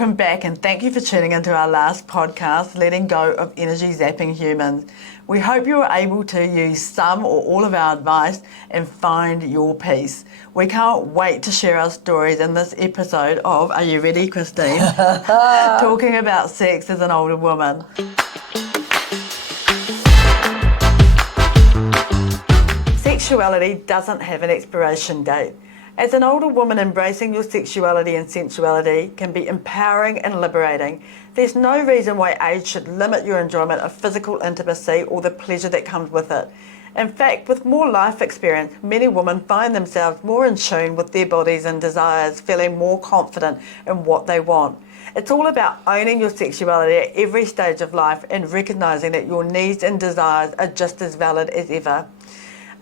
Welcome back, and thank you for tuning into our last podcast, Letting Go of Energy Zapping Humans. We hope you were able to use some or all of our advice and find your peace. We can't wait to share our stories in this episode of, are you ready, Christine? Talking about sex as an older woman. Sexuality doesn't have an expiration date. As an older woman, embracing your sexuality and sensuality can be empowering and liberating. There's no reason why age should limit your enjoyment of physical intimacy or the pleasure that comes with it. In fact, with more life experience, many women find themselves more in tune with their bodies and desires, feeling more confident in what they want. It's all about owning your sexuality at every stage of life and recognising that your needs and desires are just as valid as ever.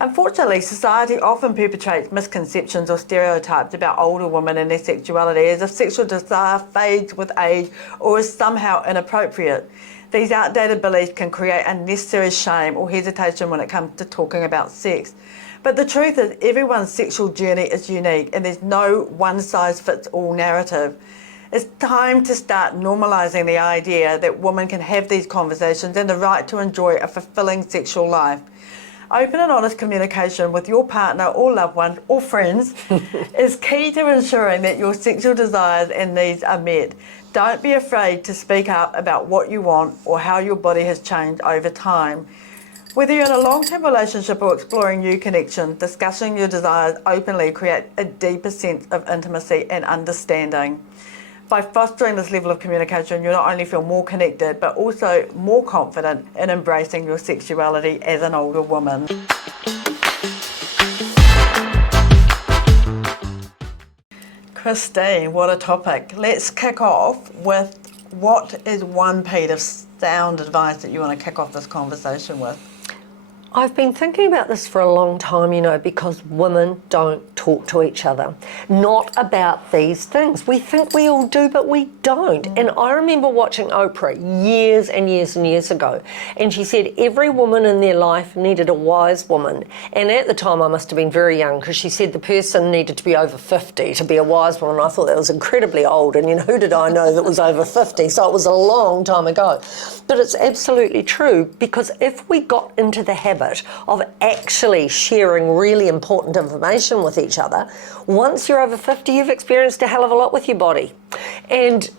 Unfortunately, society often perpetuates misconceptions or stereotypes about older women and their sexuality, as if sexual desire fades with age or is somehow inappropriate. These outdated beliefs can create unnecessary shame or hesitation when it comes to talking about sex. But the truth is, everyone's sexual journey is unique, and there's no one-size-fits-all narrative. It's time to start normalising the idea that women can have these conversations and the right to enjoy a fulfilling sexual life. Open and honest communication with your partner or loved one or friends is key to ensuring that your sexual desires and needs are met. Don't be afraid to speak up about what you want or how your body has changed over time. Whether you're in a long-term relationship or exploring new connections, discussing your desires openly creates a deeper sense of intimacy and understanding. By fostering this level of communication, you not only feel more connected, but also more confident in embracing your sexuality as an older woman. Christine, what a topic. Let's kick off with what is one piece of sound advice that you want to kick off this conversation with? I've been thinking about this for a long time, because women don't talk to each other. Not about these things. We think we all do, but we don't. And I remember watching Oprah years and years and years ago, and she said every woman in their life needed a wise woman. And at the time I must have been very young, because she said the person needed to be over 50 to be a wise woman. I thought that was incredibly old, and who did I know that was over 50? So it was a long time ago. But it's absolutely true, because if we got into the habit of actually sharing really important information with each other, once you're over 50, you've experienced a hell of a lot with your body. And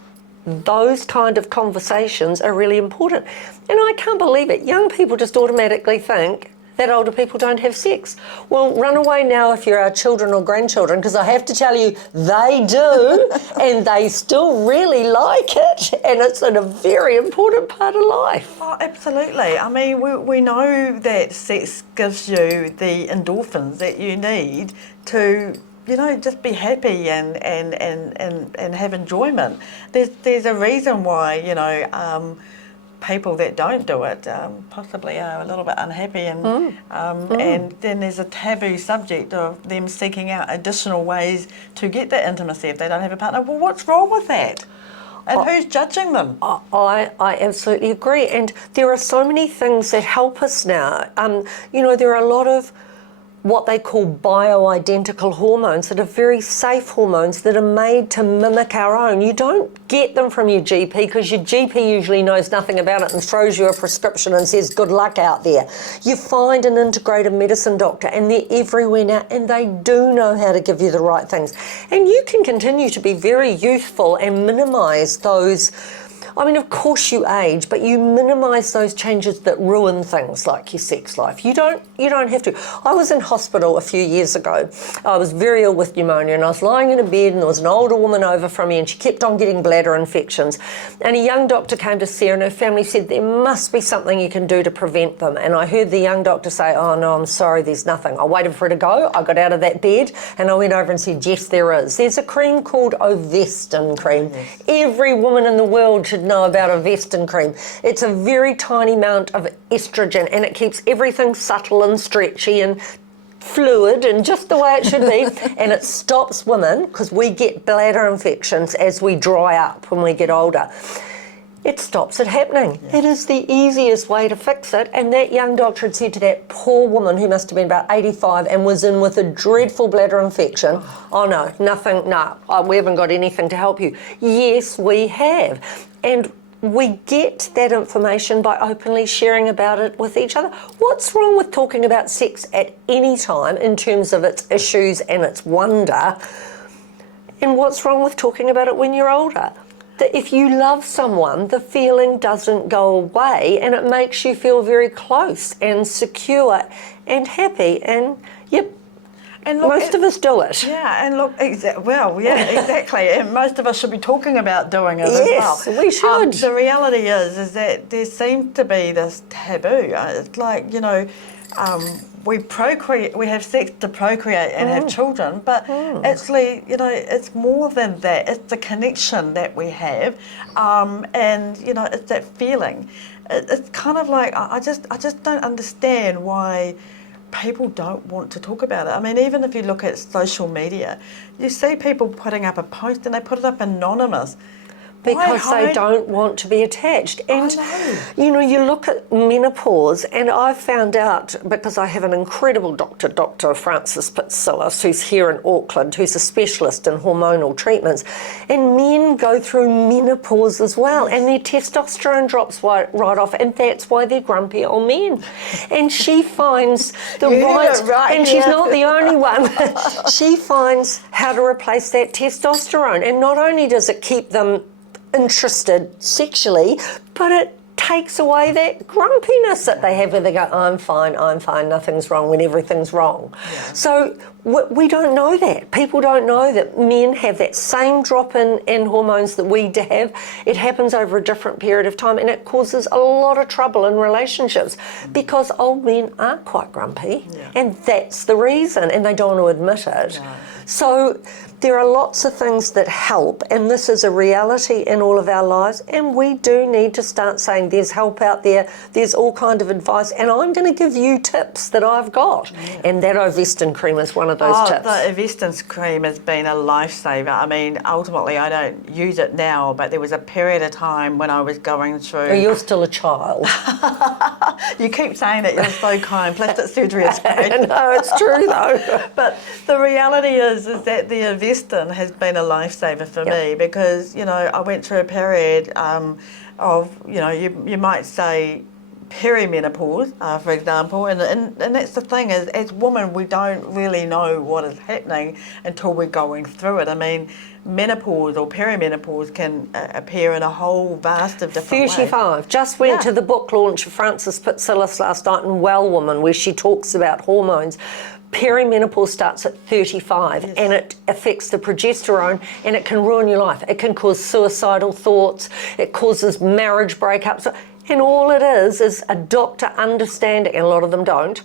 those kind of conversations are really important. And I can't believe it. Young people just automatically think that older people don't have sex. Well, run away now if you're our children or grandchildren, because I have to tell you, they do, and they still really like it, and it's a very important part of life. Oh, absolutely. I mean, we know that sex gives you the endorphins that you need to, just be happy and have enjoyment. There's a reason why, people that don't do it possibly are a little bit unhappy, and then there's a taboo subject of them seeking out additional ways to get that intimacy if they don't have a partner. Well, what's wrong with that? And who's judging them? I absolutely agree, and there are so many things that help us now. There are a lot of what they call bioidentical hormones that are very safe hormones that are made to mimic our own. You don't get them from your GP, because your GP usually knows nothing about it and throws you a prescription and says good luck out there. You find an integrated medicine doctor, and they're everywhere now, and they do know how to give you the right things. And you can continue to be very youthful and minimise those. Of course you age, but you minimise those changes that ruin things like your sex life. You don't have to. I was in hospital a few years ago. I was very ill with pneumonia, and I was lying in a bed, and there was an older woman over from me, and she kept on getting bladder infections. And a young doctor came to see her, and her family said, there must be something you can do to prevent them. And I heard the young doctor say, oh no, I'm sorry, there's nothing. I waited for her to go. I got out of that bed, and I went over and said, yes, there is. There's a cream called Ovestin cream. Yes. Every woman in the world should know about Ovestin cream. It's a very tiny amount of estrogen, and it keeps everything subtle and stretchy and fluid and just the way it should be. And it stops women, because we get bladder infections as we dry up when we get older. it stops it happening. It is the easiest way to fix it. And that young doctor had said to that poor woman who must have been about 85 and was in with a dreadful bladder infection, oh no, nothing, no, we haven't got anything to help you. Yes, we have. And we get that information by openly sharing about it with each other. What's wrong with talking about sex at any time in terms of its issues and its wonder? And what's wrong with talking about it when you're older? That if you love someone, the feeling doesn't go away and it makes you feel very close and secure and happy. And yep, and look, most of us do it. Yeah, and look, exactly. And most of us should be talking about doing it as well. Yes, we should. The reality is that there seems to be this taboo. It's like, we procreate, we have sex to procreate and have children, but actually, it's more than that. It's the connection that we have, and it's that feeling. It's kind of like I just don't understand why people don't want to talk about it. I mean, even if you look at social media, you see people putting up a post and they put it up anonymous. Because they don't want to be attached. And, you look at menopause, and I've found out, because I have an incredible doctor, Dr. Francis Pitsillis, who's here in Auckland, who's a specialist in hormonal treatments, and men go through menopause as well, and their testosterone drops right off, and that's why they're grumpy old men. And she finds and she's not the only one, she finds how to replace that testosterone. And not only does it keep them interested sexually, but it takes away that grumpiness that they have where they go, I'm fine, nothing's wrong, when everything's wrong. Yeah. So we don't know that. People don't know that men have that same drop in hormones that we have. It happens over a different period of time, and it causes a lot of trouble in relationships because old men are quite grumpy, and that's the reason, and they don't want to admit it. No. So there are lots of things that help, and this is a reality in all of our lives, and we do need to start saying there's help out there, there's all kind of advice, and I'm going to give you tips that I've got. And that Ovestin cream is one of those tips. The Ovestin cream has been a lifesaver. I mean, ultimately I don't use it now, but there was a period of time when I was going through... Oh, you're still a child. You keep saying that, you're so kind. Plastic surgery is great. No, it's true though. But the reality is that the Ovestin has been a lifesaver for me because, I went through a period of, you might say perimenopause, for example, and that's the thing is, as women, we don't really know what is happening until we're going through it. I mean, menopause or perimenopause can appear in a whole vast of different 35. ways. Just went to the book launch of Frances Pitsillis last night in Well Woman, where she talks about hormones. Perimenopause starts at 35 and it affects the progesterone and it can ruin your life. It can cause suicidal thoughts, it causes marriage breakups, and all it is a doctor understanding, and a lot of them don't,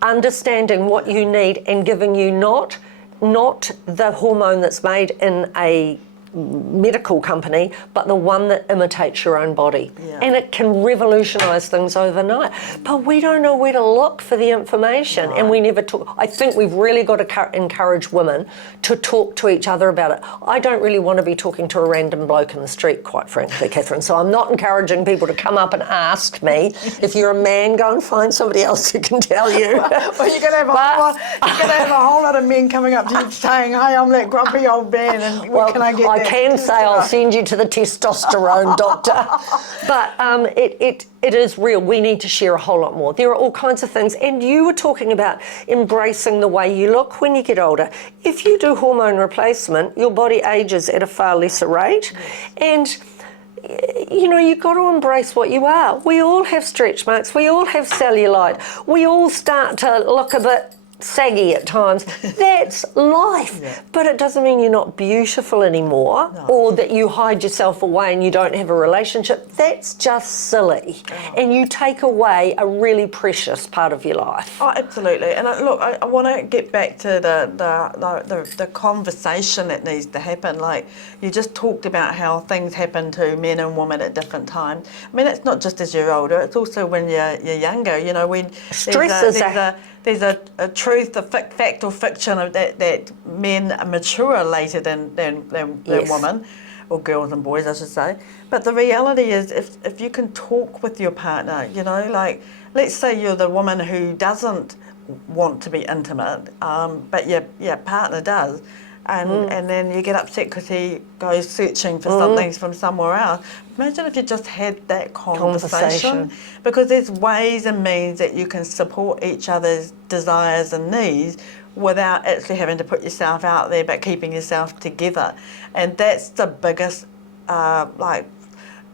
understanding what you need and giving you not the hormone that's made in a medical company, but the one that imitates your own body. And it can revolutionise things overnight. But we don't know where to look for the information, and we never talk. I think we've really got to encourage women to talk to each other about it. I don't really want to be talking to a random bloke in the street, quite frankly, Catherine, so I'm not encouraging people to come up and ask me. If you're a man, go and find somebody else who can tell you. Well, you're going to have a whole lot of men coming up to you saying, hey, I'm that grumpy old man, and what can I get? I can say I'll send you to the testosterone doctor, but it is real. We need to share a whole lot more. There are all kinds of things, and you were talking about embracing the way you look when you get older. If you do hormone replacement, your body ages at a far lesser rate, and you've got to embrace what you are. We all have stretch marks, we all have cellulite, we all start to look a bit saggy at times. That's life. But it doesn't mean you're not beautiful anymore, or that you hide yourself away and you don't have a relationship. That's just silly. And you take away a really precious part of your life. Oh, absolutely. And I want to get back to the conversation that needs to happen. Like, you just talked about how things happen to men and women at different times. I mean, it's not just as you're older, it's also when you're younger. When there's a truth, a fact or fiction of that men mature later than women. or girls and boys I should say. But the reality is if you can talk with your partner, you know, like let's say you're the woman who doesn't want to be intimate, but your partner does, and then you get upset because he goes searching for something from somewhere else. Imagine if you just had that conversation, because there's ways and means that you can support each other's desires and needs without actually having to put yourself out there, but keeping yourself together. And that's the biggest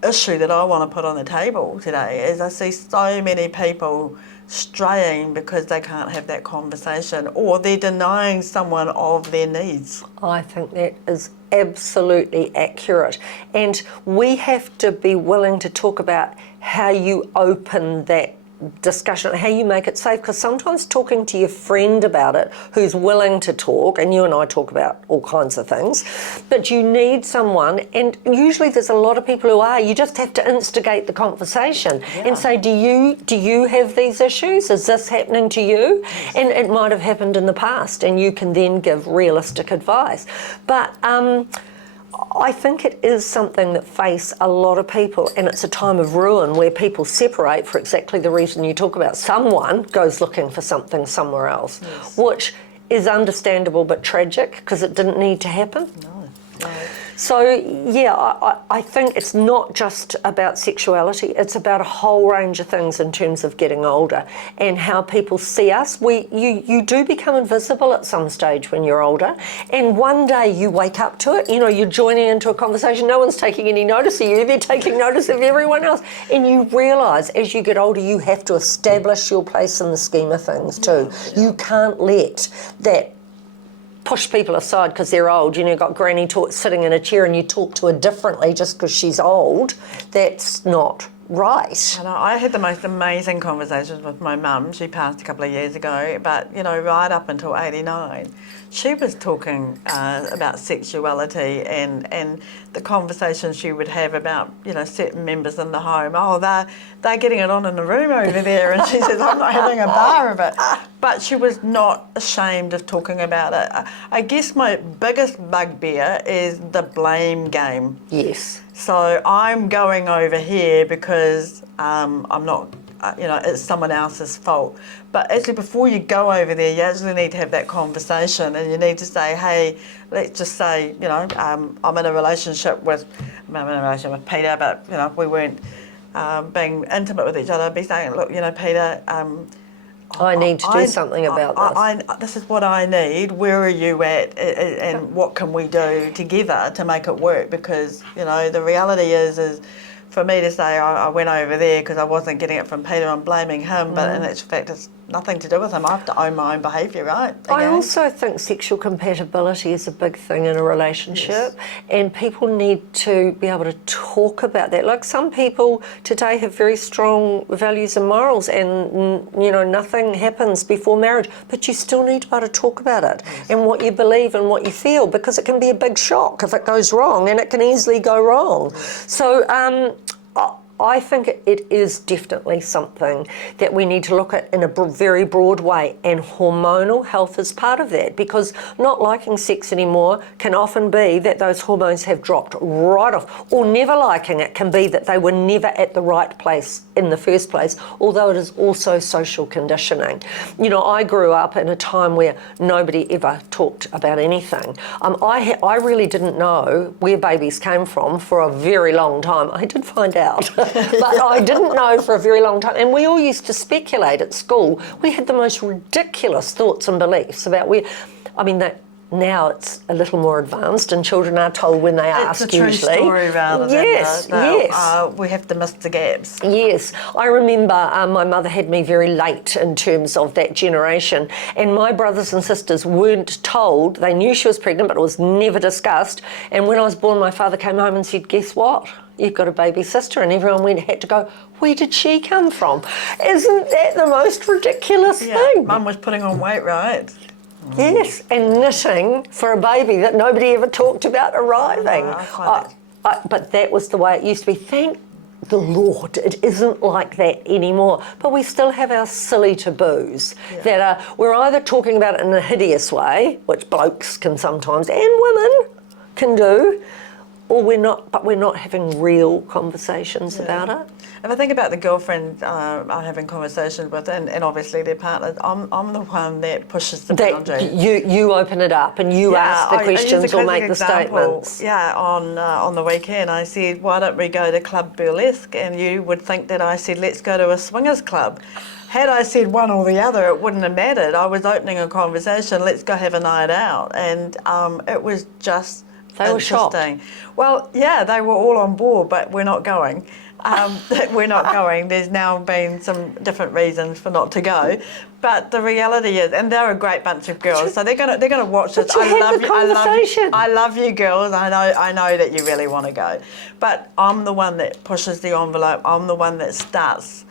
issue that I want to put on the table today, is I see so many people straying because they can't have that conversation, or they're denying someone of their needs. I think that is absolutely accurate. And we have to be willing to talk about how you open that discussion, how you make it safe, because sometimes talking to your friend about it who's willing to talk, and you and I talk about all kinds of things, but you need someone, and usually there's a lot of people who are, you just have to instigate the conversation and say, do you have these issues? Is this happening to you? And it might have happened in the past, and you can then give realistic advice. But I think it is something that face a lot of people, and it's a time of ruin where people separate for exactly the reason you talk about. Someone goes looking for something somewhere else, which is understandable but tragic because it didn't need to happen. No. So yeah, I think it's not just about sexuality, it's about a whole range of things in terms of getting older and how people see us. You do become invisible at some stage when you're older, and one day you wake up to it, you know, you're joining into a conversation, no one's taking any notice of you, they're taking notice of everyone else, and you realise as you get older you have to establish your place in the scheme of things too. You can't let that push people aside because they're old. You know, you've got Granny sitting in a chair and you talk to her differently just because she's old. That's not right. I know, I had the most amazing conversations with my mum. She passed a couple of years ago, but, you know, right up until 89, she was talking about sexuality and the conversations she would have about, you know, certain members in the home. Oh, they're getting it on in the room over there. And she says, I'm not having a bar of it. But she was not ashamed of talking about it. I guess my biggest bugbear is the blame game. Yes. So I'm going over here because I'm not, you know, it's someone else's fault. But actually before you go over there, you actually need to have that conversation, and you need to say, hey, let's just say, you know, I'm in a relationship with Peter, but, you know, we weren't being intimate with each other. I'd be saying, look, you know, Peter, I need to do something about this. This is what I need. Where are you at? And what can we do together to make it work? Because, you know, the reality is for me to say I went over there because I wasn't getting it from Peter, I'm blaming him, but in actual fact it's nothing to do with him. I have to own my own behaviour, right? Again. I also think sexual compatibility is a big thing in a relationship, and people need to be able to talk about that. Like, some people today have very strong values and morals, and, you know, nothing happens before marriage, but you still need to be able to talk about it and what you believe and what you feel, because it can be a big shock if it goes wrong, and it can easily go wrong. So I think it is definitely something that we need to look at in a very broad way, and hormonal health is part of that, because not liking sex anymore can often be that those hormones have dropped right off, or never liking it can be that they were never at the right place in the first place, although it is also social conditioning. You know, I grew up in a time where nobody ever talked about anything. I really didn't know where babies came from for a very long time. I did find out. But I didn't know for a very long time. And we all used to speculate at school. We had the most ridiculous thoughts and beliefs about where, I mean, that now it's a little more advanced and children are told when they ask usually. It's a true story rather than we have to miss the gaps. Yes. I remember my mother had me very late in terms of that generation, and my brothers and sisters weren't told. They knew she was pregnant, but it was never discussed. And when I was born, my father came home and said, guess what? You've got a baby sister, and everyone had to go, where did she come from? Isn't that the most ridiculous thing? Mum was putting on weight, right? Yes, and knitting for a baby that nobody ever talked about arriving. But that was the way it used to be. Thank the Lord, it isn't like that anymore. But we still have our silly taboos that we're either talking about it in a hideous way, which blokes can sometimes, and women can do, or we're not having real conversations about it. If I think about the girlfriend I'm having conversations with, and obviously their partners, I'm the one that pushes the boundary. You open it up and you ask the questions or make the statements. Yeah, on the weekend I said, why don't we go to Club Burlesque? And you would think that I said, let's go to a swingers club. Had I said one or the other, it wouldn't have mattered. I was opening a conversation, let's go have a night out. And it was just They were shocked. Well, yeah, they were all on board, but we're not going. We're not going. There's now been some different reasons for not to go, but the reality is, and they're a great bunch of girls, so they're gonna watch this. I love you, girls. I know that you really want to go, but I'm the one that pushes the envelope. I'm the one that starts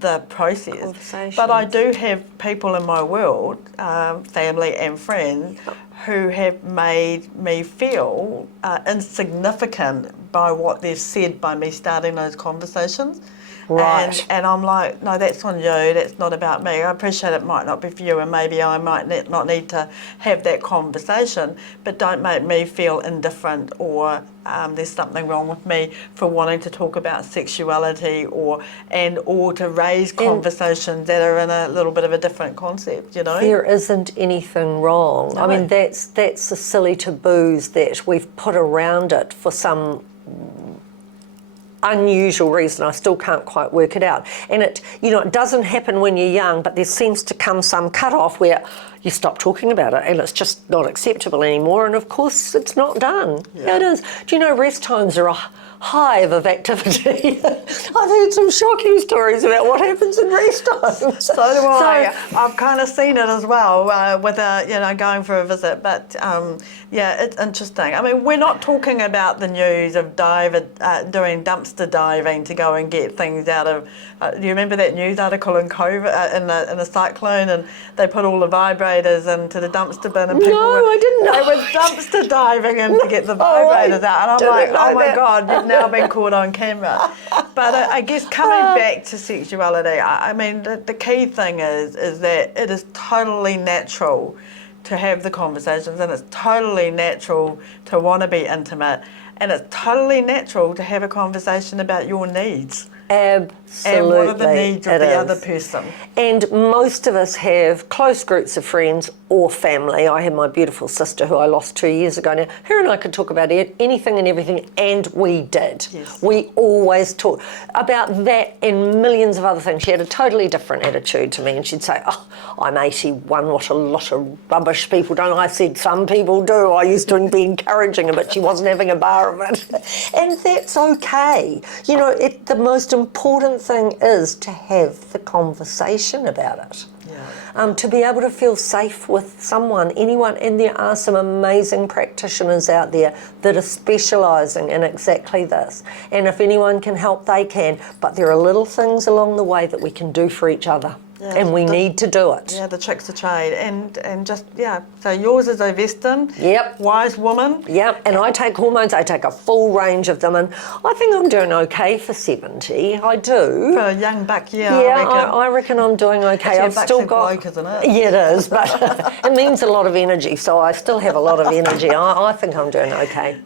the process. But I do have people in my world, family and friends, who have made me feel insignificant by what they've said by me starting those conversations. Right. And I'm like, no, that's on you, that's not about me. I appreciate it might not be for you, and maybe I might not need to have that conversation, but don't make me feel indifferent or there's something wrong with me for wanting to talk about sexuality or to raise conversations that are in a little bit of a different concept, you know? There isn't anything wrong. No. I mean, that's the silly taboos that we've put around it for some unusual reason. I still can't quite work it out. And it doesn't happen when you're young, but there seems to come some cut-off where you stop talking about it and it's just not acceptable anymore. And of course, it's not done. Yeah. It is. Do you know rest homes are a hive of activity? I've heard some shocking stories about what happens in rest homes. So do I. I've kind of seen it as well with going for a visit. But it's interesting. I mean, we're not talking about the news of doing dumpster diving to go and get things out of. Do you remember that news article in COVID in the cyclone, and they put all the vibrators into the dumpster bin, and people I didn't know. They were dumpster diving in to get the vibrators out, and I'm like, oh my God, you've now been caught on camera. But I guess coming back to sexuality, I mean, the key thing is that it is totally natural to have the conversations, and it's totally natural to want to be intimate, and it's totally natural to have a conversation about your needs. Absolutely. And what are the needs of the other person? And most of us have close groups of friends or family. I had my beautiful sister who I lost 2 years ago now. Her and I could talk about anything and everything, and we did. Yes. We always talked about that and millions of other things. She had a totally different attitude to me, and she'd say, oh, I'm 81, what a lot of rubbish people don't. I said, some people do. I used to be encouraging her, but she wasn't having a bar of it. And that's okay. You know, the most important thing is to have the conversation about it. Yeah. To be able to feel safe with someone, anyone, and there are some amazing practitioners out there that are specialising in exactly this. And if anyone can help, they can. But there are little things along the way that we can do for each other. Yeah, and we need to do it. Yeah, the tricks of trade. And just, so yours is Ovestin. Yep. Wise woman. Yep, and I take hormones, I take a full range of them, and I think I'm doing okay for 70. I do. For a young buck, I reckon I'm doing okay. I've still got... bloke, isn't it? Yeah, it is, but it means a lot of energy, so I still have a lot of energy. I think I'm doing okay.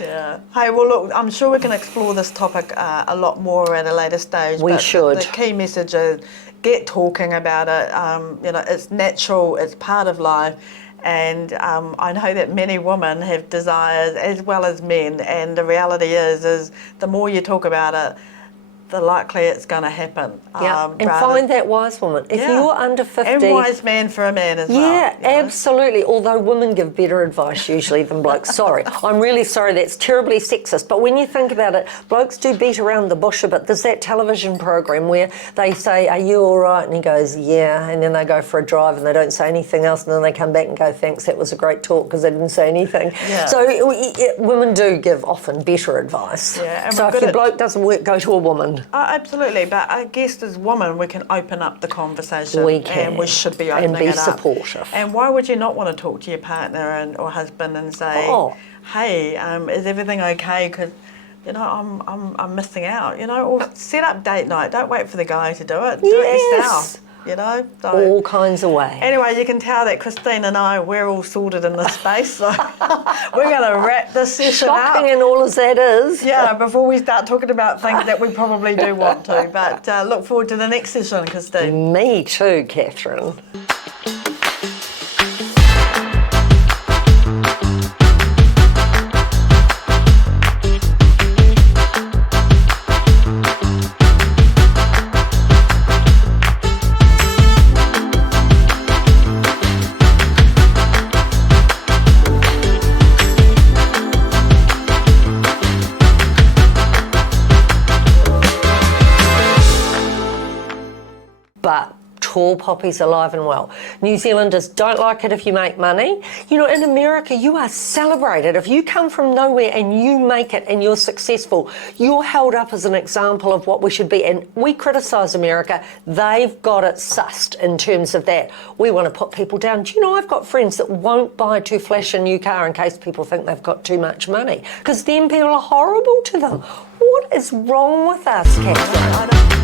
Yeah. Hey, well, look, I'm sure we can explore this topic a lot more at a later stage. We should. The key message is get talking about it. It's natural, it's part of life. And I know that many women have desires as well as men. And the reality is the more you talk about it, the likely it's going to happen. Yeah, and find that wise woman. If you're under 50... And wise man for a man as well. Yeah, absolutely. Although women give better advice usually than blokes. Sorry. I'm really sorry. That's terribly sexist. But when you think about it, blokes do beat around the bush a bit. There's that television program where they say, are you all right? And he goes, yeah. And then they go for a drive and they don't say anything else. And then they come back and go, thanks, that was a great talk, because they didn't say anything. Yeah. So women do give often better advice. Yeah, so if your bloke doesn't work, go to a woman. Absolutely, but I guess as women we can open up the conversation. We can. And we should be opening it up. And be supportive. And why would you not want to talk to your partner or husband and say, hey, is everything okay? Because, I'm missing out, or set up date night. Don't wait for the guy to do it. Do it yourself. you know. So, all kinds of ways. anyway, you can tell that Christine and I, we're all sorted in this space. So we're going to wrap this session Shocking up. and all as that is. Yeah, before we start talking about things that we probably do want to. But look forward to the next session, Christine. Me too, Catherine. But tall poppies alive and well. New Zealanders don't like it if you make money. You know, in America, you are celebrated. If you come from nowhere and you make it and you're successful, you're held up as an example of what we should be. And we criticise America. They've got it sussed in terms of that. We want to put people down. Do you know, I've got friends that won't buy too flash a new car in case people think they've got too much money, because then people are horrible to them. What is wrong with us, Catherine?